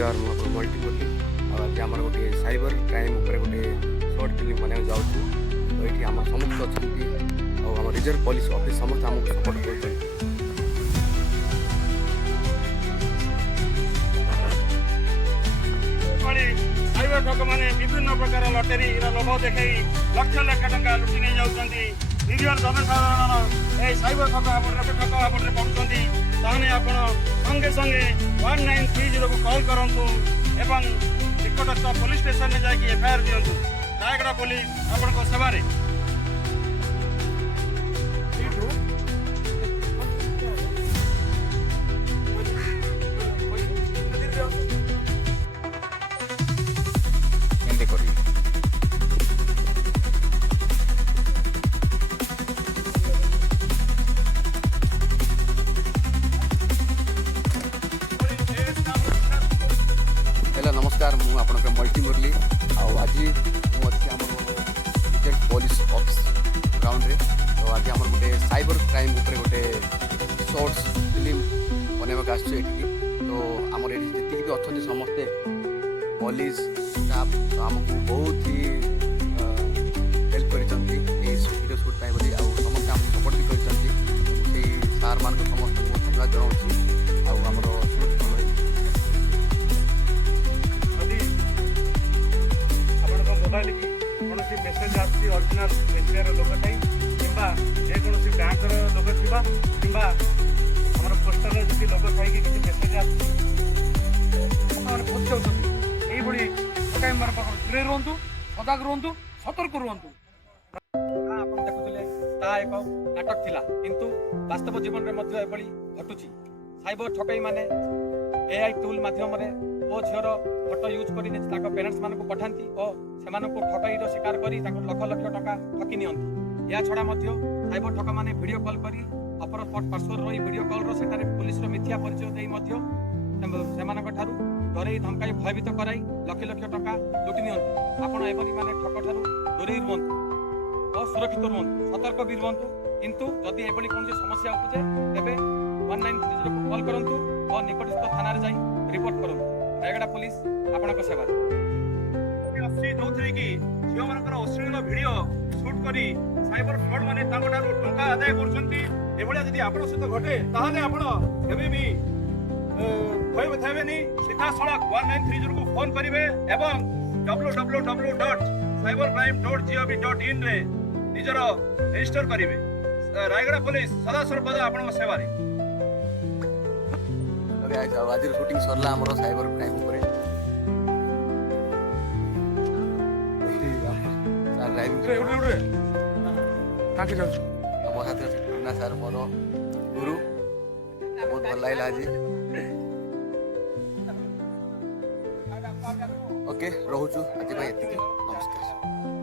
नमस्कार मुझे मल्टीपल आज आम गोटे साइबर क्राइम गोटे सर्ट फिल्म बनाया जाऊँ तो ये आम समस्त अच्छा आम रिजर्व पुलिस ऑफिस समस्त आमको सपोर्ट कर साइबर ठक मैंने विभिन्न प्रकार लटेरी लोभ देखा लक्ष लक्ष टका लुटि नहीं जाती निरीह जनसाधारण ये साइबर ठक आपटे ठक आपटे पड़ुंट ताने आपण संगे संगे 1930 को कॉल करूँ एवं निकटस्थ पुलिस स्टेशन में जाकि एफआईआर दिंतु रायगड़ा पुलिस आपण सेवारे हेलो नमस्कार मुझे आपन मल्टी मुरली आज मुझे रिजर्व पुलिस ऑफिस ग्राउंड रे तो आज आम गोटे साइबर क्राइम गोटे शॉर्ट्स फिल्म बनवाक आसुँ तो आमर ये जी भी अच्छा समस्ते पुलिस स्टाफ तो आमको बहुत ही हेल्प कर वीडियो शूट बोली समस्त आमको सपोर्ट भी कर सार मान समस्त धन्यवाद जनाऊँ आमर मोबाइल की कौन मेसेज आसी ओरिजिनल एसबीआई लोक थी कि जेकोसी बैंक लोक थी कि आम पोस्टर जी लोक थी किसी मेसेज आसने फसी जाती यही ठकाई मान दूरे रुहतु सजाग रुहतु सतर्क रुहतु आप देखुले एक नाटक थिला किंतु वास्तव जीवन में घटुची साइबर ठकई माने एआई टूल माध्यम ओ झीर फोटो यूज कर पेरेन्ट्स मान पठाती और से ठकईर शिकार कर लक्ष लक्ष टका ठकी नियंती या छड़ा साइबर ठक मैंने वीडियो कॉल कर अपर पार्श्वर रही वीडियो कॉल सेठारे पुलिस मिथ्या परिचय से डरई धमकाई भयभीत कराई लक्ष लक्ष टका लुटि नियंती आपण एभली माने ठक ठारू दूरे रुहतु और सुरक्षित रुहतु सतर्क भी रुहतु किंतु जदि एभली कौन समस्या उपजे तेबे 1930 को कॉल करंतु और निकटस्थ थाना रे जाई रिपोर्ट करंतु रायगड़ा पुलिस आपनक सेवा कि झील मान अश्लील भिडियो सुट कर साइबर फ्रॉड माने टंका आदाय कर आप सहित घटे ताहले आपण एबे भी भय बताबेनी सीधा सड़क 1930 को फोन करेंगे एवं www.cybercrime.gov.in रे निजर रजिस्टर करेंगे रायगड़ा पुलिस सदा सर्वदा आपण सेवा आज शूटिंग सरला आमर साइबर क्राइम उपरे सर मोर गुरु बहुत भल लगे आज ओके रोचु आज नमस्कार।